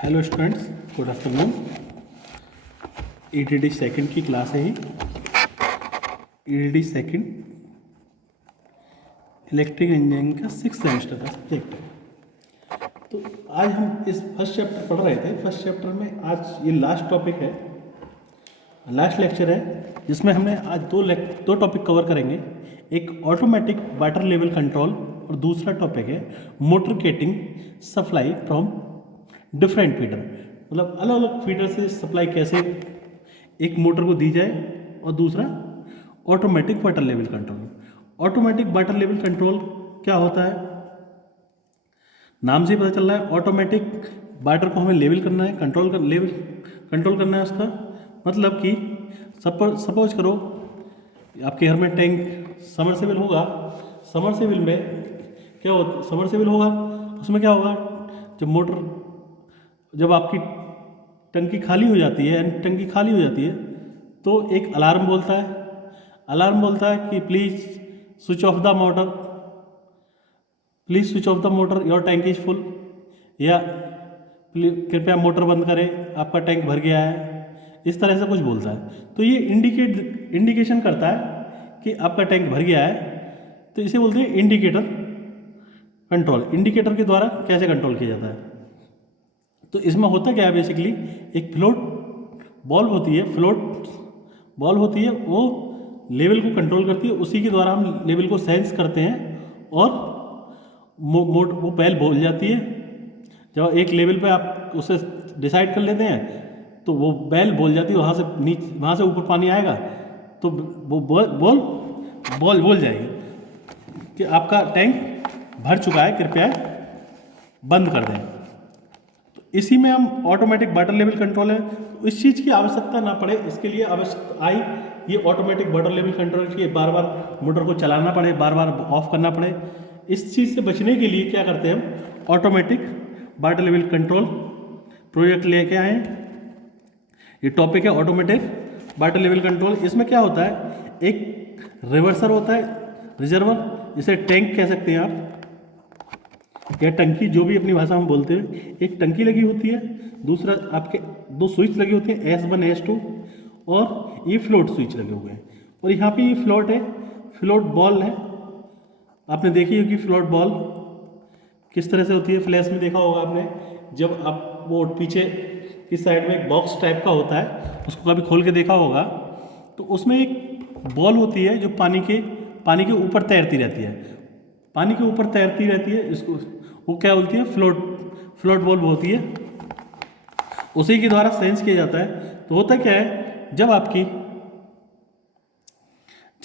Hello students, good afternoon. ETD second की class है ही। ईटीडी सेकंड इलेक्ट्रिकल इंजीनियरिंग का 6th सेमेस्टर का सब्जेक्ट है। तो आज हम इस फर्स्ट चैप्टर पढ़ रहे थे। फर्स्ट चैप्टर में आज ये लास्ट टॉपिक है, लास्ट लेक्चर है, जिसमें हमने आज दो टॉपिक कवर करेंगे। एक ऑटोमेटिक वाटर लेवल कंट्रोल और दूसरा टॉपिक है motor getting supply from different feeder. मतलब अलग अलग फीडर से सप्लाई कैसे एक मोटर को दी जाए, और दूसरा automatic water level control. Automatic water level control क्या होता है, नाम से ही पता चल रहा है। ऑटोमेटिक वाटर को हमें लेवल करना है, लेवल कंट्रोल करना है। उसका मतलब कि सपोज करो आपके घर में टैंक समरसेबल होगा। समरसेबल में क्या होता, समरसेबल होगा उसमें क्या होगा, जब आपकी टंकी खाली हो जाती है, यानी टंकी खाली हो जाती है, तो एक अलार्म बोलता है। अलार्म बोलता है कि please switch off the motor, please switch off the motor, your tank is full, या कृपया मोटर बंद करें, आपका टैंक भर गया है। इस तरह से कुछ बोलता है। तो ये इंडिकेशन करता है कि आपका टैंक भर गया है। तो इसे बोलते हैं इंडिकेटर कंट्रोल। इंडिकेटर के द्वारा कैसे कंट्रोल किया जाता है, तो इसमें होता क्या है, बेसिकली एक फ्लोट बॉल्व होती है, वो लेवल को कंट्रोल करती है। उसी के द्वारा हम लेवल को सेंस करते हैं और वो बैल बोल जाती है। जब एक लेवल पे आप उसे डिसाइड कर लेते हैं तो वो बैल बोल जाती है, वहाँ से ऊपर पानी आएगा तो वो बोल जाएगी कि आपका टैंक भर चुका है, कृपया बंद कर दें। तो इसी में हम ऑटोमेटिक वाटर लेवल कंट्रोल है। तो इस चीज़ की आवश्यकता ना पड़े, इसके लिए आवश्यकता आई ये ऑटोमेटिक वाटर लेवल कंट्रोल की, बार बार मोटर को चलाना पड़े, बार बार ऑफ करना पड़े। इस चीज़ से बचने के लिए क्या करते हैं हम, automatic water level control project लेके आए। ये टॉपिक है ऑटोमेटिक वाटर लेवल कंट्रोल। इसमें क्या होता है, एक रिवर्सर होता है, रिजर्वर, जिसे टैंक कह सकते हैं आप, या टंकी, जो भी अपनी भाषा में बोलते हैं। एक टंकी लगी होती है, दूसरा आपके दो स्विच लगे होते हैं, S1 S2, और ये फ्लोट स्विच लगे हुए हैं। और यहाँ पे ये फ्लोट है, फ्लोट बॉल है। आपने देखी होगी फ्लोट बॉल किस तरह से होती है, फ्लैश में देखा होगा आपने। जब आप वो पीछे की साइड में एक बॉक्स टाइप का होता है, उसको कभी खोल के देखा होगा, तो उसमें एक बॉल होती है जो पानी के ऊपर तैरती रहती है। पानी के ऊपर तैरती रहती है, इसको वो क्या बोलती है, फ्लोट बॉल होती है। उसी के द्वारा सेंस किया जाता है। तो होता क्या है, जब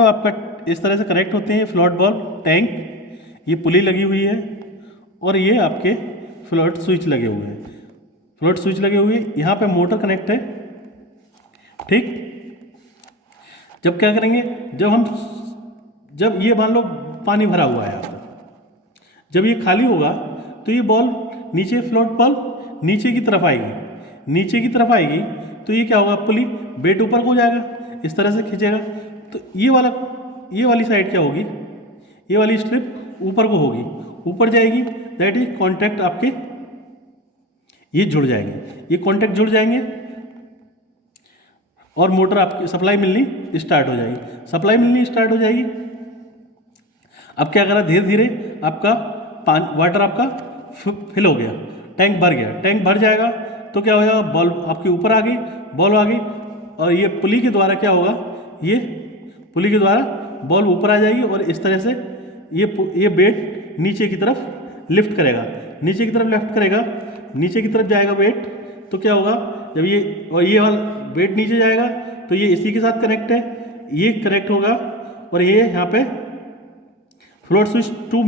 आपका इस तरह से कनेक्ट होते हैं फ्लोट बॉल, टैंक, ये पुली लगी हुई है, और ये आपके फ्लोट स्विच लगे हुए हैं। यहाँ पे मोटर कनेक्ट है, ठीक। जब क्या करेंगे, जब ये मान लो पानी भरा हुआ है आपका, जब ये खाली होगा तो ये बॉल नीचे, फ्लोट बॉल नीचे की तरफ आएगी, तो ये क्या होगा, पुली वेट ऊपर को हो जाएगा, इस तरह से खींचेगा। तो ये वाली साइड क्या होगी, ये वाली स्ट्रिप ऊपर को होगी, ऊपर जाएगी, दैट इज कॉन्टैक्ट आपके ये जुड़ जाएंगे, और मोटर आपकी सप्लाई मिलनी स्टार्ट हो जाएगी। अब क्या करा, धीरे धीरे आपका वाटर आपका फिल हो गया, टैंक भर जाएगा। तो क्या हो जाएगा, बॉल आपके ऊपर आ गई, और ये पुली के द्वारा क्या होगा, पुली के द्वारा बॉल ऊपर आ जाएगी, और इस तरह से ये वेट नीचे की तरफ लिफ्ट करेगा, नीचे की तरफ जाएगा वेट। तो क्या होगा, जब ये वाला वेट नीचे जाएगा तो ये इसी के साथ कनेक्ट है, ये कनेक्ट होगा, और ये यहाँ पे फ्लोट स्विच 2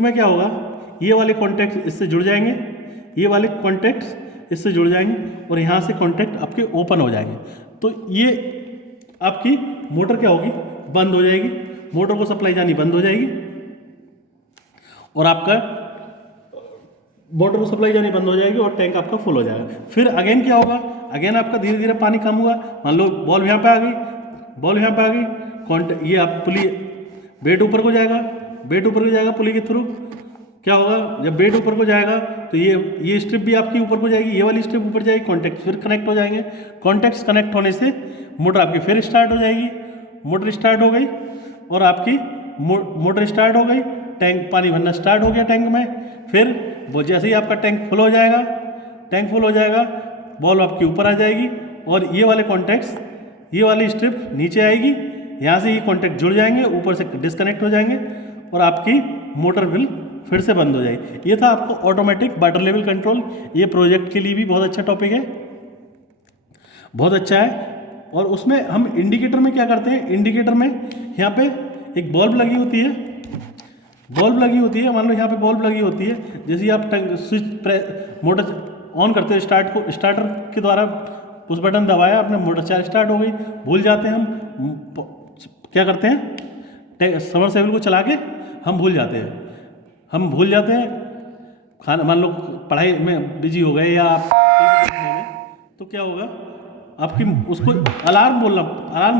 में क्या होगा, ये वाले कॉन्टैक्ट इससे जुड़ जाएंगे, और यहाँ से कॉन्टैक्ट आपके ओपन हो जाएंगे। तो ये आपकी मोटर क्या होगी, बंद हो जाएगी, मोटर को सप्लाई जानी बंद हो जाएगी, और आपका मोटर को सप्लाई जानी बंद हो जाएगी, और टैंक आपका फुल हो जाएगा। फिर अगेन क्या होगा, अगेन आपका धीरे धीरे पानी कम हुआ, मान लो बॉल यहाँ पे आ गई, कॉन्टैक्ट, ये आप पुली वेट ऊपर को जाएगा पुली के थ्रू, क्या होगा, जब बेड ऊपर को जाएगा तो ये स्ट्रिप भी आपकी ऊपर को जाएगी, ये वाली स्ट्रिप ऊपर जाएगी, कॉन्टैक्ट फिर कनेक्ट हो जाएंगे। कॉन्टैक्ट्स कनेक्ट होने से मोटर आपकी फिर स्टार्ट हो जाएगी। मोटर स्टार्ट हो गई और आपकी मोटर स्टार्ट हो गई, टैंक पानी भरना स्टार्ट हो गया टैंक में। फिर वो जैसे ही आपका टैंक फुल हो जाएगा, टैंक फुल हो जाएगा, बॉल आपकी ऊपर आ जाएगी और ये वाले कॉन्टैक्ट्स, ये वाली स्ट्रिप नीचे आएगी, यहाँ से ये कॉन्टैक्ट जुड़ जाएंगे, ऊपर से डिस्कनेक्ट हो जाएंगे और आपकी मोटर बिल फिर से बंद हो जाएगी। ये था आपको ऑटोमेटिक वाटर लेवल कंट्रोल। ये प्रोजेक्ट के लिए भी बहुत अच्छा टॉपिक है, बहुत अच्छा है। और उसमें हम इंडिकेटर में क्या करते हैं, इंडिकेटर में यहाँ पे एक बल्ब लगी होती है, बल्ब लगी होती है, मान लो यहाँ पे बल्ब लगी होती है। जैसे ही आप स्विच मोटर ऑन करते हो, स्टार्टर के द्वारा उस बटन दबाया, आपने मोटर चार स्टार्ट हो गई। भूल जाते हैं हम, क्या करते हैं, सबमर्सिबल को चला के हम भूल जाते हैं, खाना, मान लो पढ़ाई में बिजी हो गए या आप टीवी देखने में, तो क्या होगा, आपकी उसको अलार्म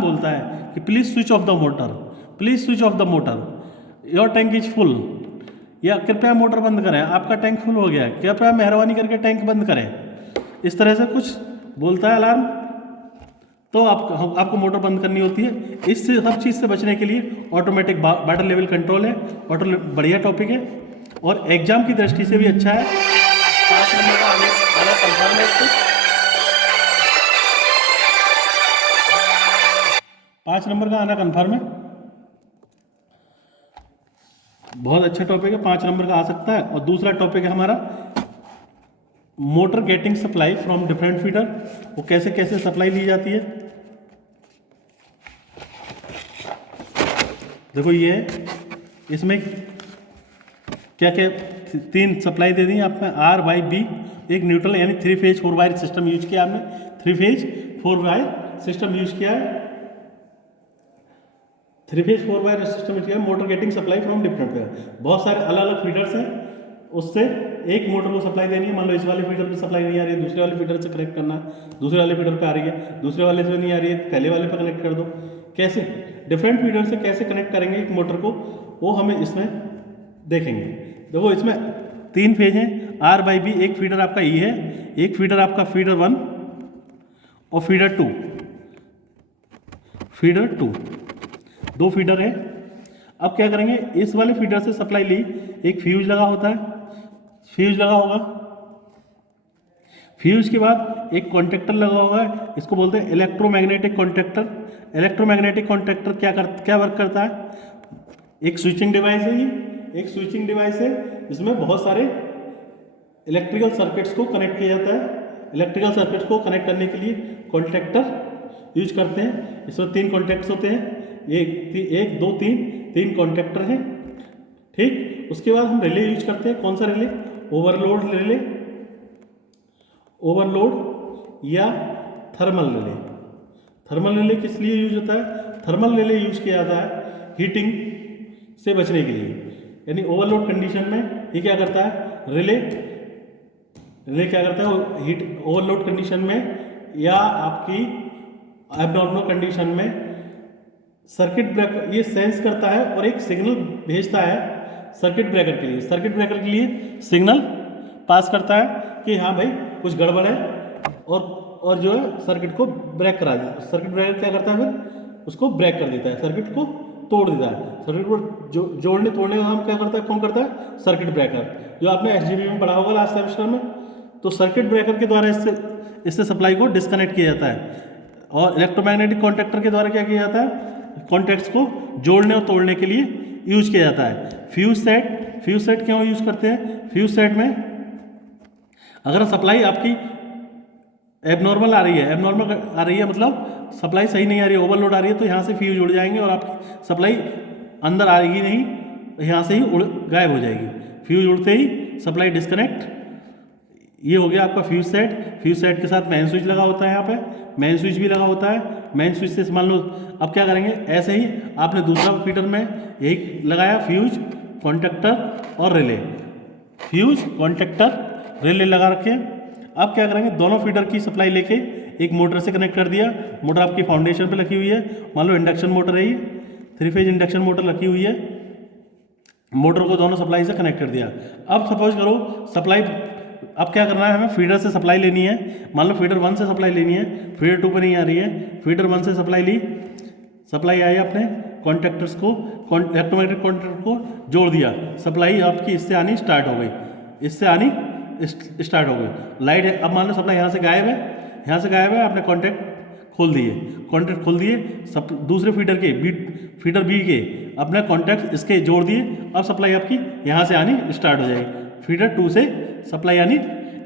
बोलता है कि please switch off the motor, please switch off the motor, your tank is full, या कृपया मोटर बंद करें, आपका टैंक फुल हो गया है, कृपया मेहरबानी करके टैंक बंद करें। इस तरह से कुछ बोलता है अलार्म, तो आपको मोटर बंद करनी होती है। इससे सब चीज़ से बचने के लिए ऑटोमेटिक वाटर लेवल कंट्रोल है, बढ़िया टॉपिक है और एग्जाम की दृष्टि से भी अच्छा है। 5 नंबर का आना कंफर्म है, इससे 5 नंबर का आना कंफर्म है, बहुत अच्छा टॉपिक है, 5 नंबर का आ सकता है। और दूसरा टॉपिक है हमारा motor getting supply from different feeder, वो कैसे कैसे सप्लाई ली जाती है। देखो ये है, इसमें क्या क्या 3 सप्लाई दे दी आपने, आर वाई बी, एक न्यूट्रल यानी 3 फेज 4 वायर सिस्टम यूज किया आपने, 3 फेज 4 वायर सिस्टम यूज किया है, 3 फेज 4 वायर सिस्टम यूज किया है। Motor getting supply from different feeder, बहुत सारे अलग अलग फीडर्स हैं, उससे एक मोटर को सप्लाई देनी है। मान लो इस वाले फीडर पे सप्लाई नहीं आ रही है, दूसरे वाले फीडर से कनेक्ट करना है, दूसरे वाले फीडर पे आ रही है, दूसरे वाले से नहीं आ रही है, पहले वाले पे कनेक्ट कर दो। कैसे डिफरेंट फीडर से कैसे कनेक्ट करेंगे एक मोटर को, वो हमें इसमें देखेंगे। देखो इसमें 3 फेज हैं, आर बाई बी, एक फीडर आपका ई है, एक फीडर आपका फीडर 1 और फीडर 2, 2 फीडर है। अब क्या करेंगे, इस वाले फीडर से सप्लाई ली, एक फ्यूज लगा होता है, फ्यूज लगा होगा, फ्यूज के बाद एक कॉन्टेक्टर लगा होगा, इसको बोलते हैं इलेक्ट्रोमैग्नेटिक कॉन्टेक्टर। इलेक्ट्रोमैग्नेटिक कॉन्टेक्टर क्या वर्क करता है, एक स्विचिंग डिवाइस है, ये एक स्विचिंग डिवाइस है जिसमें बहुत सारे इलेक्ट्रिकल सर्किट्स को कनेक्ट किया जाता है। इलेक्ट्रिकल सर्किट्स को कनेक्ट करने के लिए कॉन्टेक्टर यूज करते हैं। इसमें 3 कॉन्टेक्ट्स होते हैं, 1 2 3 कॉन्टेक्टर हैं, ठीक। उसके बाद हम रिले यूज करते हैं, कौन सा रिले, ओवरलोड रिले, ओवरलोड या थर्मल रिले। थर्मल रिले किस लिए यूज होता है, थर्मल रिले यूज किया जाता है हीटिंग से बचने के लिए, यानी ओवरलोड कंडीशन में ये क्या करता है, रिले क्या करता है, हीट ओवरलोड कंडीशन में या आपकी एब्नॉर्मल कंडीशन में सर्किट ब्रेकर ये सेंस करता है और एक सिग्नल भेजता है सर्किट ब्रेकर के लिए। सर्किट ब्रेकर के लिए सिग्नल पास करता है कि हाँ भाई कुछ गड़बड़ है, और जो है सर्किट को ब्रेक करा देता है। सर्किट ब्रेकर क्या करता है, फिर उसको ब्रेक कर देता है, सर्किट को तोड़ देता है। सर्किट को जोड़ने तोड़ने का काम क्या करता है, कौन करता है, सर्किट ब्रेकर, जो आपने एसजीबी में पढ़ा होगा लास्ट सेमेस्टर में। तो सर्किट ब्रेकर के द्वारा इससे सप्लाई को डिस्कनेक्ट किया जाता है। और इलेक्ट्रोमैग्नेटिक कॉन्टेक्टर के द्वारा क्या किया जाता है, कॉन्टैक्ट्स को जोड़ने और तोड़ने के लिए यूज किया जाता है। फ्यूज सेट क्यों यूज करते हैं, फ्यूज सेट में अगर सप्लाई आपकी एबनॉर्मल आ रही है, मतलब सप्लाई सही नहीं आ रही है, ओवरलोड आ रही है, तो यहाँ से फ्यूज उड़ जाएंगे और आपकी सप्लाई अंदर आएगी नहीं, यहाँ से ही गायब हो जाएगी। फ्यूज उड़ते ही सप्लाई डिस्कनेक्ट। ये हो गया आपका फ्यूज सेट के साथ मेन स्विच लगा होता है, यहाँ पे मेन स्विच भी लगा होता है। मेन स्विच से मान लो अब क्या करेंगे, ऐसे ही आपने दूसरा फीडर में यही लगाया, फ्यूज कॉन्टेक्टर और रिले, फ्यूज कॉन्टेक्टर रिले लगा रखे। अब क्या करेंगे, दोनों फीडर की सप्लाई लेके एक मोटर से कनेक्ट कर दिया। मोटर आपकी फाउंडेशन पे रखी हुई है, मान लो इंडक्शन मोटर है, ये 3 फेज इंडक्शन मोटर रखी हुई है। मोटर को दोनों सप्लाई से कनेक्ट कर दिया। अब सपोज करो सप्लाई, अब क्या करना है हमें, फीडर से सप्लाई लेनी है। मान लो फीडर 1 से सप्लाई लेनी है, फीडर 2 पर नहीं आ रही है, फीडर 1 से सप्लाई ली, सप्लाई आई, अपने कॉन्टैक्टर्स को, इलेक्ट्रोमैग्नेटिक कॉन्टैक्टर को जोड़ दिया, सप्लाई आपकी इससे आनी स्टार्ट हो गई, इससे आनी स्टार्ट हो गई लाइट है। अब मान लो सप्लाई यहाँ से गायब है, यहाँ से गायब है, आपने कॉन्टैक्ट खोल दिए, कॉन्टैक्ट खोल दिए, सब दूसरे फीडर के फीडर बी के अपने कॉन्टैक्ट इसके जोड़ दिए। अब सप्लाई आपकी यहाँ से आनी स्टार्ट हो जाएगी, फीडर 2 से सप्लाई आनी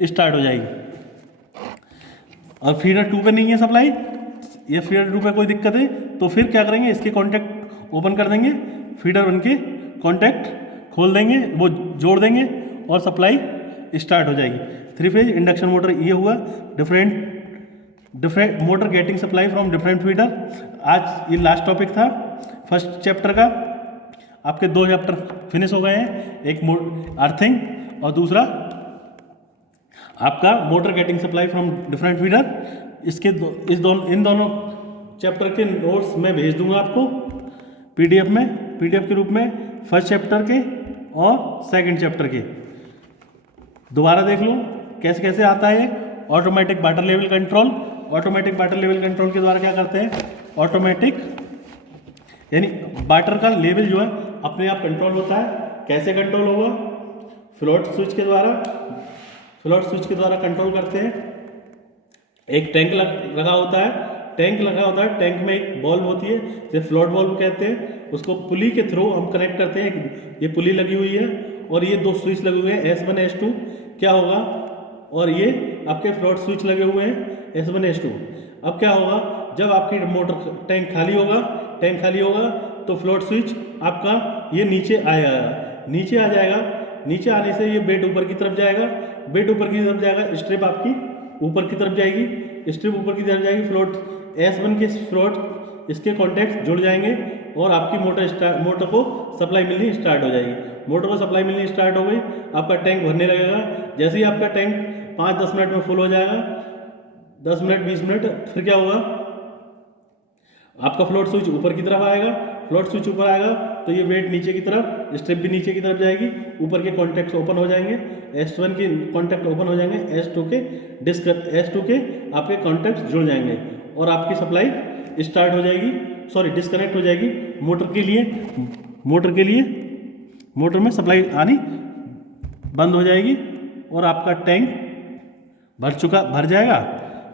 स्टार्ट हो जाएगी। और फीडर 2 पे नहीं है सप्लाई, ये फीडर 2 पे कोई दिक्कत है, तो फिर क्या करेंगे, इसके कॉन्टैक्ट ओपन कर देंगे, फीडर 1 के कॉन्टैक्ट खोल देंगे, वो जोड़ देंगे और सप्लाई स्टार्ट हो जाएगी। 3 फेज इंडक्शन मोटर ये हुआ, different motor getting supply from different feeder. आज ये लास्ट टॉपिक था फर्स्ट चैप्टर का, आपके 2 चैप्टर फिनिश हो गए हैं, एक अर्थिंग और दूसरा आपका motor getting supply from different feeder. इन दोनों चैप्टर के नोट्स मैं भेज दूंगा आपको पीडीएफ के रूप में, फर्स्ट चैप्टर के और सेकंड चैप्टर के। दोबारा देख लो कैसे कैसे आता है automatic water level control. Automatic water level control के द्वारा क्या करते हैं, ऑटोमेटिक यानी वाटर का लेवल जो है अपने आप कंट्रोल होता है। कैसे कंट्रोल होगा, फ्लोट स्विच के द्वारा कंट्रोल करते हैं। एक टैंक लगा होता है, टैंक में एक बॉल्व होती है जिसे फ्लोट बॉल्व कहते हैं, उसको पुली के थ्रू हम कनेक्ट करते हैं। ये पुली लगी हुई है और ये 2 स्विच लगे हुए हैं S1 S2, क्या होगा, और ये आपके फ्लोट स्विच लगे हुए हैं S1 S2। अब क्या होगा, जब आपकी मोटर टैंक खाली होगा तो फ्लोट स्विच आपका ये नीचे आएगा, नीचे आ जाएगा, नीचे आने से ये बेड ऊपर की तरफ जाएगा, स्ट्रिप आपकी ऊपर की तरफ जाएगी, फ्लोट S1 के फ्लोट इसके कॉन्टैक्ट जुड़ जाएंगे और आपकी मोटर को सप्लाई मिलनी स्टार्ट हो जाएगी। मोटर को सप्लाई मिलनी स्टार्ट हो गई, आपका टैंक भरने लगेगा। जैसे ही आपका टैंक 5-10 मिनट में फुल हो जाएगा, 10 मिनट 20 मिनट, फिर क्या होगा, आपका फ्लोट स्विच ऊपर की तरफ आएगा। फ्लोट स्विच ऊपर आएगा तो ये वेट नीचे की तरफ, स्ट्रिप भी नीचे की तरफ जाएगी, ऊपर के कॉन्टैक्ट ओपन हो जाएंगे, S1 के कॉन्टैक्ट ओपन हो जाएंगे, S2 के आपके कॉन्टैक्ट जुड़ जाएंगे और आपकी सप्लाई स्टार्ट हो जाएगी, डिस्कनेक्ट हो जाएगी। मोटर में सप्लाई आनी बंद हो जाएगी और आपका टैंक भर जाएगा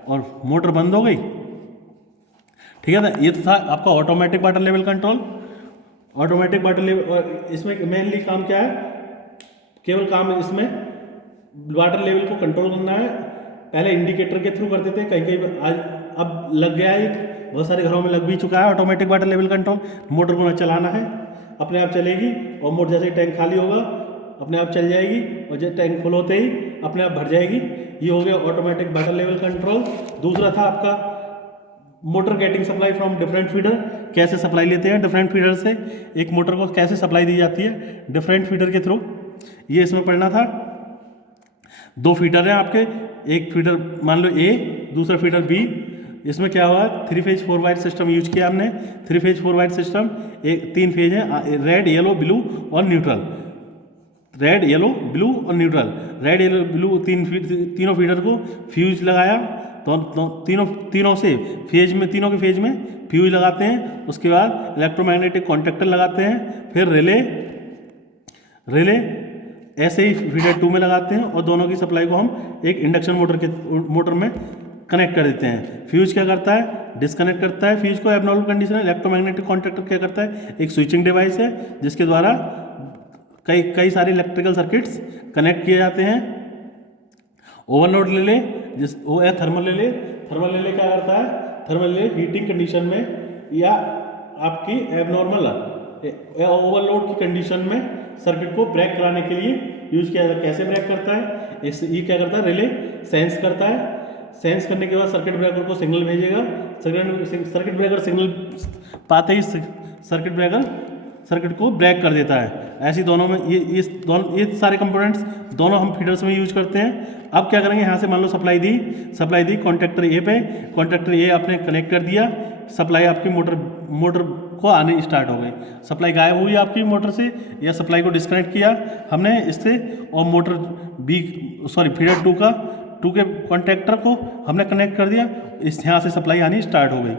और मोटर बंद हो गई। ठीक है ना, ये तो था आपका automatic water level control. Automatic water level, और इसमें मेनली काम क्या है, केवल काम इसमें वाटर लेवल को कंट्रोल करना है। पहले इंडिकेटर के थ्रू करते थे, कहीं आज अब लग गया है, बहुत सारे घरों में लग भी चुका है automatic water level control. Motor को न चलाना है, अपने आप चलेगी और मोटर जैसे टैंक खाली होगा अपने आप चल जाएगी और जब टैंक फुल होते ही अपने आप भर जाएगी। ये हो गया ऑटोमेटिक वाटर लेवल कंट्रोल। दूसरा था आपका motor getting supply from different feeder. कैसे सप्लाई लेते हैं डिफरेंट फीडर से, एक मोटर को कैसे सप्लाई दी जाती है डिफरेंट फीडर के थ्रू, ये इसमें पढ़ना था। 2 फीडर हैं आपके, एक फीडर मान लो A, दूसरा फीडर B। इसमें क्या हुआ, 3 फेज 4 वायर सिस्टम यूज किया हमने। 3 फेज 4 वायर सिस्टम, 3 फेज है, रेड येलो ब्लू और न्यूट्रल। रेड येलो ब्लू और न्यूट्रल, रेड येलो ब्लू तीनों फीडर को फ्यूज लगाया, तो तीनों के फेज में फ्यूज लगाते हैं। उसके बाद इलेक्ट्रोमैग्नेटिक कॉन्टैक्टर लगाते हैं, फिर रिले ऐसे ही फीडर 2 में लगाते हैं और दोनों की सप्लाई को हम एक इंडक्शन मोटर में कनेक्ट कर देते हैं। फ्यूज क्या करता है, डिस्कनेक्ट करता है फ्यूज को एबनॉर्मल कंडीशन में। इलेक्ट्रोमैग्नेटिक कॉन्टैक्टर क्या करता है, एक स्विचिंग डिवाइस है जिसके द्वारा कई सारे इलेक्ट्रिकल सर्किट्स कनेक्ट किए जाते हैं। ओवरलोड ले ले, थर्मल ले ले क्या करता है, थर्मल ले हीटिंग कंडीशन में या आपकी एबनॉर्मल ओवरलोड की कंडीशन में सर्किट को ब्रेक कराने के लिए यूज किया जाता है। कैसे ब्रेक करता है, ये क्या करता है, रिले सेंस करता है। सेंस करने के बाद सर्किट ब्रेकर को सिग्नल भेजेगा। सर्किट ब्रेकर सिग्नल पाते ही सर्किट को ब्रेक कर देता है। ऐसी दोनों में ये सारे कंपोनेंट्स दोनों हम फीडर्स में यूज करते हैं। अब क्या करेंगे, यहाँ से मान लो सप्लाई दी कॉन्टैक्टर ए पे, कॉन्टैक्टर ए आपने कनेक्ट कर दिया, सप्लाई आपकी मोटर को आनी स्टार्ट हो गई। सप्लाई गायब हुई आपकी मोटर से, या सप्लाई को डिस्कनेक्ट किया हमने इससे, और मोटर फीडर टू के कॉन्टैक्टर को हमने कनेक्ट कर दिया, इस यहाँ से सप्लाई आनी स्टार्ट हो गई।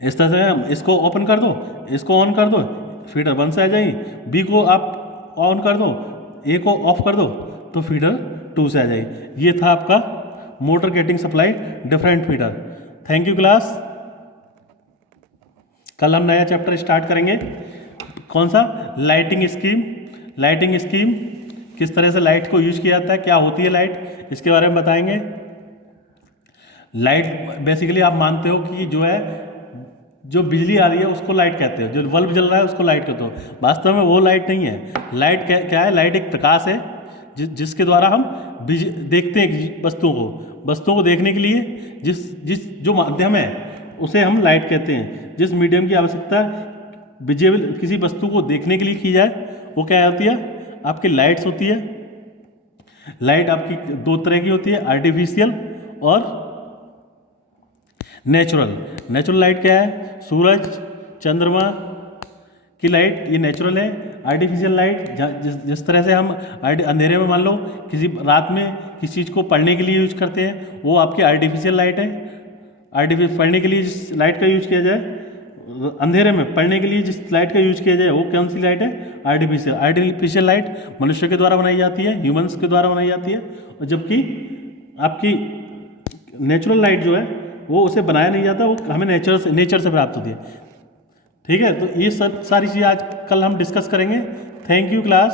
इस तरह से हम इसको ओपन कर दो, इसको ऑन कर दो, फीडर 1 से आ जाएगी। बी को आप ऑन कर दो, ए को ऑफ कर दो तो फीडर 2 से आ जाएगी। ये था आपका motor getting supply different feeder. Thank you class. कल हम नया चैप्टर स्टार्ट करेंगे। कौन सा? लाइटिंग स्कीम, किस तरह से लाइट को यूज किया जाता है, क्या होती है लाइट, इसके बारे में बताएंगे। लाइट बेसिकली आप मानते हो कि जो बिजली आ रही है उसको लाइट कहते हो, जो बल्ब जल रहा है उसको लाइट कहते हो। वास्तव में वो लाइट नहीं है। लाइट क्या है? लाइट एक प्रकाश है जिसके द्वारा हम देखते हैं वस्तुओं को देखने के लिए जो माध्यम है उसे हम लाइट कहते हैं। जिस मीडियम की आवश्यकता विजिबल किसी वस्तु को देखने के लिए की जाए वो क्या होती है? आपकी लाइट्स होती है। लाइट आपकी 2 तरह की होती है, आर्टिफिशियल और नेचुरल लाइट क्या है? सूरज, चंद्रमा की लाइट, ये नेचुरल है। आर्टिफिशियल लाइट जिस तरह से हम अंधेरे में मान लो किसी रात में किसी चीज़ को पढ़ने के लिए यूज करते हैं, वो आपकी आर्टिफिशियल लाइट है। पढ़ने के लिए जिस लाइट का यूज किया जाए, अंधेरे में पढ़ने के लिए जिस लाइट का यूज किया जाए वो कौन सी लाइट है? आर्टिफिशियल लाइट मनुष्य के द्वारा बनाई जाती है, ह्यूमंस के द्वारा बनाई जाती है। और जबकि आपकी नेचुरल लाइट जो है वो उसे बनाया नहीं जाता, वो हमें नेचर से प्राप्त होती है। ठीक है, तो ये सब सारी चीज़ें आज कल हम डिस्कस करेंगे। Thank you class.